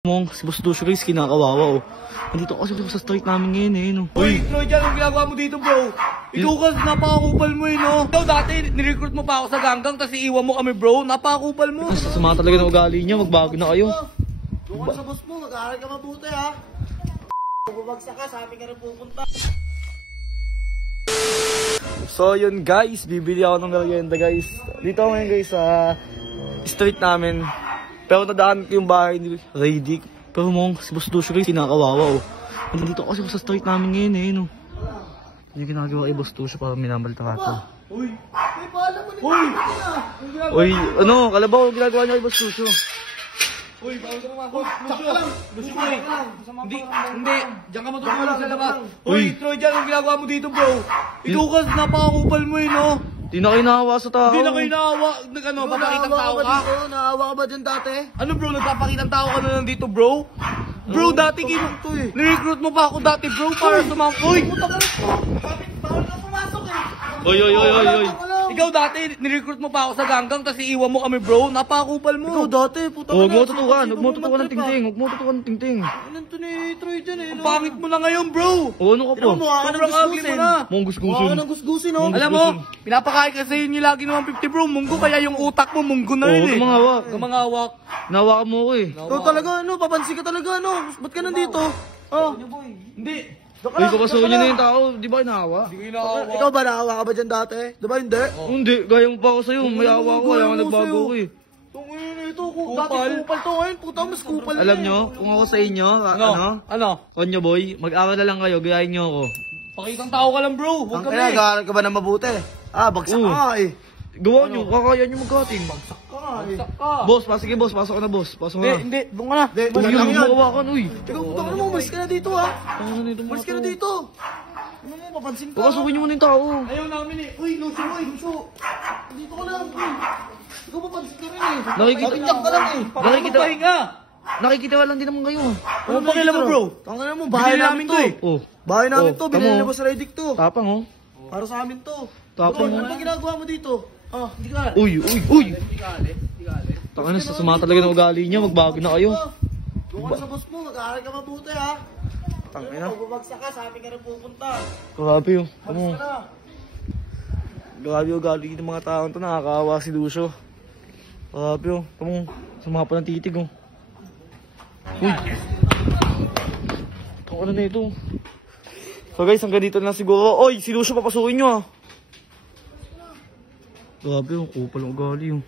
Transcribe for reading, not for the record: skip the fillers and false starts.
Mong, si Boss Lucio guys, kinakawawa oh. Nandito kasi sa street namin ngayon eh, no? Uy, Troy, dyan ang ginagawa mo dito, bro. Ikaw kasi napakakupal mo eh, no? Ikaw dati, nirecruit mo pa ako sa ganggang, tapos iiwan mo kami, bro. Napakakupal mo. Sasama talaga ng ugali niya, magbago na kayo. Doon ka sa boss mo, mag-aaral ka mabuti ha. Kung bumagsak ka, sa amin ka rin pupunta. So yun guys, bibili ako ng merienda guys. Dito ako ngayon guys sa street namin. Pero nadaan ko yung bahay ni Radic. Pero mong, si Boss Lucio guys, kinakawawa oh. Nandito kasi sa street namin ngayon eh, no? Yung ginagawa kay Boss Lucio para minamaltrato. Uy, may paalam mo ni Uy, ano, kalabaw, ginagawa niya kay Boss Lucio. Uy, bawal ka naman. Lucio, hindi. Diyan ka matutulog sa labas. Uy, Troy, dyan ang ginagawa mo dito, bro. Ikaw kasi napakakupal mo eh, no? Di na kayo nakawa sa tao. Hindi na kayo naawa. Ano, papakitang tao ka? Naawa ka ba dyan dati? Ano, bro, nagpapakitang tao ka na lang dito, bro? Bro, dati nirecruit mo pa ako dati, bro, para sumama. Uy! Bawal ka pumasok eh. Oy. Ikaw dati, nirecruit mo pa ako sa ganggang, tapos iiwan mo kami, bro. Napakakupal mo. Ikaw dati, puta Huwag mo tutukan ng tingting. Huwag mo tutukan ng tingting. Ilan to ni Troy dyan eh. Ang pangit mo na ngayon, bro. O ano ka pa? Mukha ka ng Sobrang ugly mo gusgusin. na. Mong Mukha gusgusin. ka ng gusgusin oh. Alam mo, pinapakain kasi yun yung lagi naman 50, bro. Munggo, kaya yung utak mo, munggo na Oo, yun eh. tumangawak. Tumangawak. Nawakan mo ko eh. Ikaw talaga ano, papansin ka talaga ano. Ba't ka nandito? Oh. Hindi. Uy, papasukin niyo na yung tao. Di ba inawa? Hindi ko inaawa. Ikaw ba naawa ka ba dyan dati? Di ba hindi? Hindi, gaya mo pa ako sa'yo. May awa ko, kaya nga nagbago ko eh. Tungin ito, dati kupal to ngayon. Puta, mas kupal Alam nyo, kung ako sa inyo, Ano? Konyo boy, mag-aral na lang kayo, gayahin nyo ako. Pakitang tao ka lang, bro. Huwag Ang kami. kaya, nag-aaral ka ba na mabuti? Bagsak ka nga eh. Gawa nyo, kakaya nyo mag-cutting. Bagsak ka nga eh. Sak ka. Boss, sige boss, pasok ka na boss. Pasok ka na. Hindi. Doon ka na. Hindi, Uy, wala lang yung yan. mawakan, uy. Ikaw, puta ka naman, umalis ka na dito ha. Ano nito Umalis ka na dito. Ano mo, papansin ka. Papasukin nyo muna yung tao. Ayaw namin eh. Uy, Lucio. Dito ka lang, uy. Ikaw papansin ka rin eh. Nakikita- Bakit ka lang eh. Nakikita- Pahinga. Nakikita lang din naman kayo. Ano pakialam mo, bro? Tangina mo, bahay Binili namin to. eh. Oh, Bahay namin Oh, to, tamo. binili na ba sa Redic to? tapang oh. Para sa amin to. Tapang Bro, mo. ano ginagawa mo dito? Hindi ka. Uy. Taka na, sasama talaga ng ugali niya, magbago na kayo. Doon ka sa boss mo, mag-aaral ka mabuti ha. Tangina. Kung bumagsak ka, sa amin ka rin pupunta. Grabe yun. Malis ka na. Grabe yung ugali ng mga taong to, nakakaawa si Lucio. Grabe yun. Sumama pa ng titig oh. Uy. Ano na ito? So guys, hanggang dito na siguro. Oy, si Lucio papasukin nyo ah. Grabe yung kupal ng ugali yun.